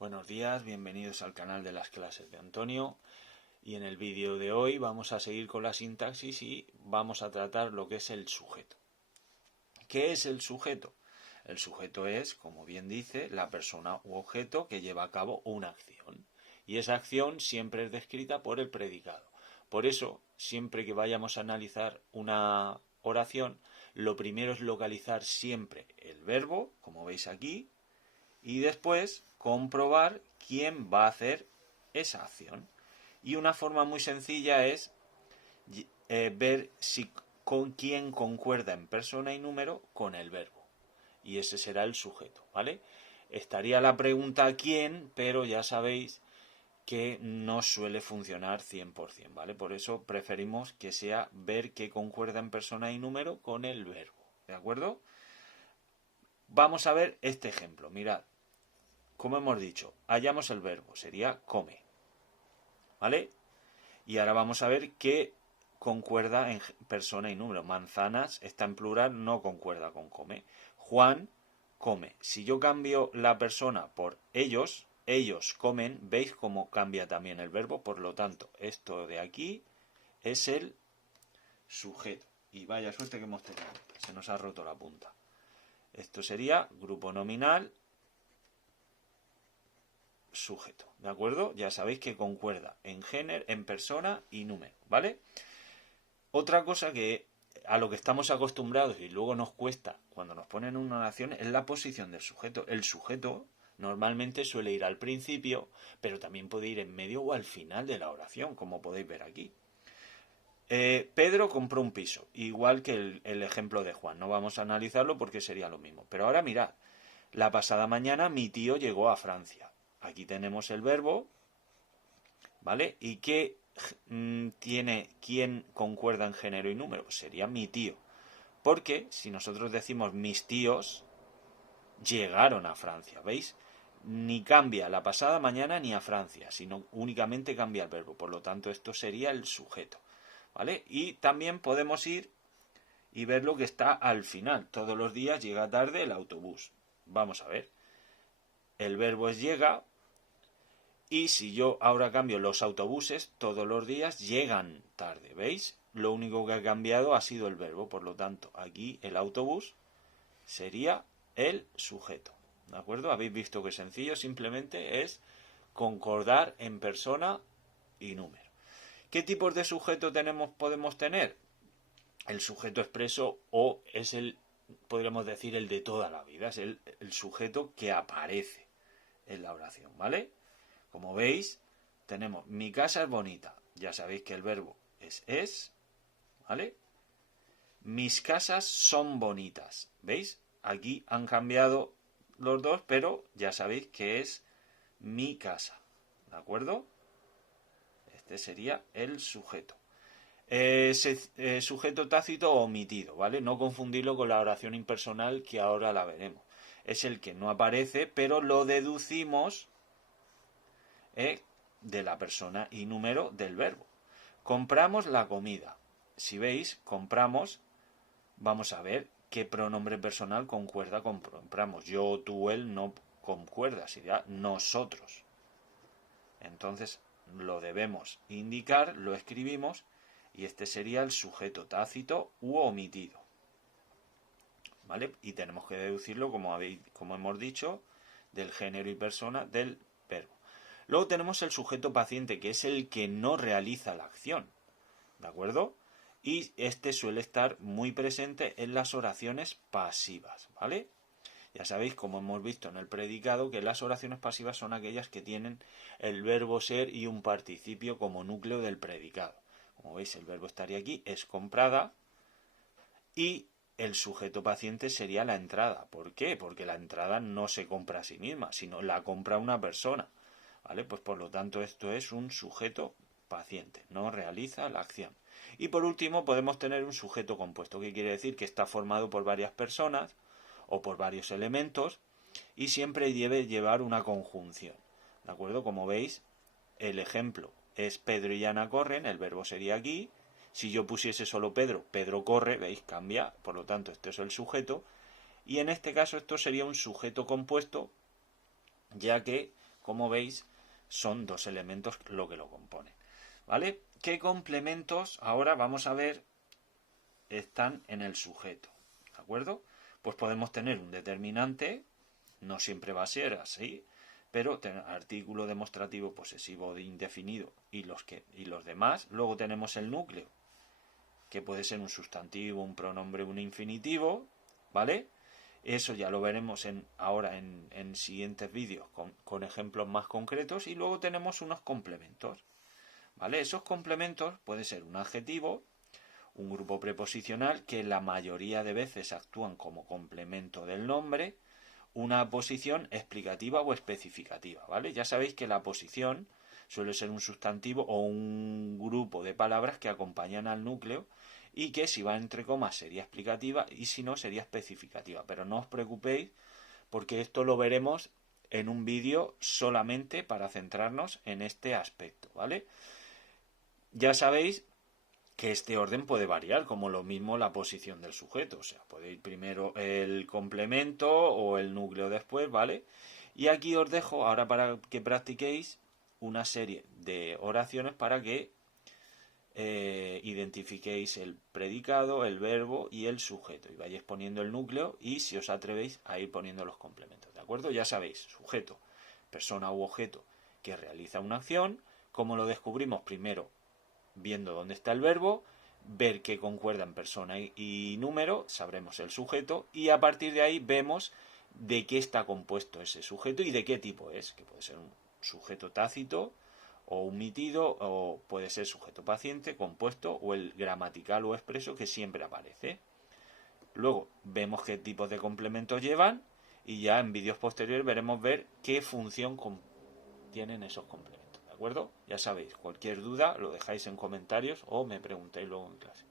Buenos días, bienvenidos al canal de las clases de Antonio, y en el vídeo de hoy vamos a seguir con la sintaxis y vamos a tratar lo que es el sujeto. ¿Qué es el sujeto? El sujeto es, como bien dice, la persona u objeto que lleva a cabo una acción, y esa acción siempre es descrita por el predicado. Por eso, siempre que vayamos a analizar una oración, lo primero es localizar siempre el verbo, como veis aquí, y después comprobar quién va a hacer esa acción. Y una forma muy sencilla es ver si con quién concuerda en persona y número con el verbo. Y ese será el sujeto, ¿vale? Estaría la pregunta quién, pero ya sabéis que no suele funcionar 100%, ¿vale? Por eso preferimos que sea ver que concuerda en persona y número con el verbo, ¿de acuerdo? Vamos a ver este ejemplo, mirad. Como hemos dicho, hallamos el verbo, sería come, ¿vale? Y ahora vamos a ver qué concuerda en persona y número. Manzanas está en plural, no concuerda con come. Juan come. Si yo cambio la persona por ellos, ellos comen, veis cómo cambia también el verbo. Por lo tanto, esto de aquí es el sujeto. Y vaya suerte que hemos tenido, se nos ha roto la punta. Esto sería grupo nominal, sujeto, ¿de acuerdo? Ya sabéis que concuerda en género, en persona y número, ¿vale? Otra cosa que a lo que estamos acostumbrados y luego nos cuesta cuando nos ponen una oración es la posición del sujeto. El sujeto normalmente suele ir al principio, pero también puede ir en medio o al final de la oración, como podéis ver aquí. Pedro compró un piso, igual que el ejemplo de Juan. No vamos a analizarlo porque sería lo mismo. Pero ahora mirad, la pasada mañana mi tío llegó a Francia. Aquí tenemos el verbo, ¿vale? ¿Y qué tiene quién concuerda en género y número? Sería mi tío. Porque si nosotros decimos mis tíos llegaron a Francia, ¿veis? Ni cambia la pasada mañana ni a Francia, sino únicamente cambia el verbo. Por lo tanto, esto sería el sujeto, ¿vale? Y también podemos ir y ver lo que está al final. Todos los días llega tarde el autobús. Vamos a ver. El verbo es llega, y si yo ahora cambio los autobuses, todos los días llegan tarde, ¿veis? Lo único que ha cambiado ha sido el verbo, por lo tanto, aquí el autobús sería el sujeto, ¿de acuerdo? Habéis visto que sencillo, simplemente es concordar en persona y número. ¿Qué tipos de sujeto podemos tener? El sujeto expreso o es podríamos decir, el de toda la vida, es el sujeto que aparece en la oración, ¿vale? Como veis, tenemos mi casa es bonita. Ya sabéis que el verbo es, ¿vale? Mis casas son bonitas. ¿Veis? Aquí han cambiado los dos, pero ya sabéis que es mi casa. ¿De acuerdo? Este sería el sujeto. Sujeto tácito o omitido, ¿vale? No confundirlo con la oración impersonal que ahora la veremos. Es el que no aparece, pero lo deducimos de la persona y número del verbo. Compramos la comida. Si veis, compramos, vamos a ver qué pronombre personal concuerda con compramos. Yo, tú, él no concuerda, sería nosotros. Entonces lo debemos indicar, lo escribimos, y este sería el sujeto tácito u omitido, ¿vale? Y tenemos que deducirlo, como hemos dicho, del género y persona del verbo. Luego tenemos el sujeto paciente, que es el que no realiza la acción, ¿de acuerdo? Y este suele estar muy presente en las oraciones pasivas, ¿vale? Ya sabéis, como hemos visto en el predicado, que las oraciones pasivas son aquellas que tienen el verbo ser y un participio como núcleo del predicado. Como veis, el verbo estaría aquí, es comprada, y el sujeto paciente sería la entrada. ¿Por qué? Porque la entrada no se compra a sí misma, sino la compra una persona. ¿Vale? Pues por lo tanto esto es un sujeto paciente, no realiza la acción. Y por último podemos tener un sujeto compuesto, que quiere decir que está formado por varias personas o por varios elementos y siempre debe llevar una conjunción. ¿De acuerdo? Como veis, el ejemplo es Pedro y Ana corren, el verbo sería aquí. Si yo pusiese solo Pedro, Pedro corre, veis, cambia, por lo tanto este es el sujeto. Y en este caso esto sería un sujeto compuesto, ya que como veis, son dos elementos lo que lo componen. ¿Vale? ¿Qué complementos ahora vamos a ver están en el sujeto? ¿De acuerdo? Pues podemos tener un determinante, no siempre va a ser así, pero artículo demostrativo posesivo de indefinido y los demás. Luego tenemos el núcleo, que puede ser un sustantivo, un pronombre, un infinitivo, ¿vale? Eso ya lo veremos ahora en siguientes vídeos con ejemplos más concretos. Y luego tenemos unos complementos, ¿vale? Esos complementos puede ser un adjetivo, un grupo preposicional que la mayoría de veces actúan como complemento del nombre, una posición explicativa o especificativa, ¿vale? Ya sabéis que la posición suele ser un sustantivo o un grupo de palabras que acompañan al núcleo y que si va entre comas sería explicativa y si no sería especificativa. Pero no os preocupéis porque esto lo veremos en un vídeo solamente para centrarnos en este aspecto, ¿vale? Ya sabéis que este orden puede variar, como lo mismo la posición del sujeto. O sea, puede ir primero el complemento o el núcleo después, ¿vale? Y aquí os dejo ahora para que practiquéis una serie de oraciones para que identifiquéis el predicado, el verbo y el sujeto. Y vayáis poniendo el núcleo y si os atrevéis a ir poniendo los complementos, ¿de acuerdo? Ya sabéis, sujeto, persona u objeto que realiza una acción. ¿Cómo lo descubrimos? Primero, viendo dónde está el verbo, ver que concuerdan persona y número, sabremos el sujeto y a partir de ahí vemos de qué está compuesto ese sujeto y de qué tipo es, que puede ser un sujeto tácito o omitido o puede ser sujeto paciente, compuesto o el gramatical o expreso que siempre aparece. Luego vemos qué tipos de complementos llevan y ya en vídeos posteriores veremos ver qué función tienen esos complementos. ¿De acuerdo? Ya sabéis, cualquier duda lo dejáis en comentarios o me preguntáis luego en clase.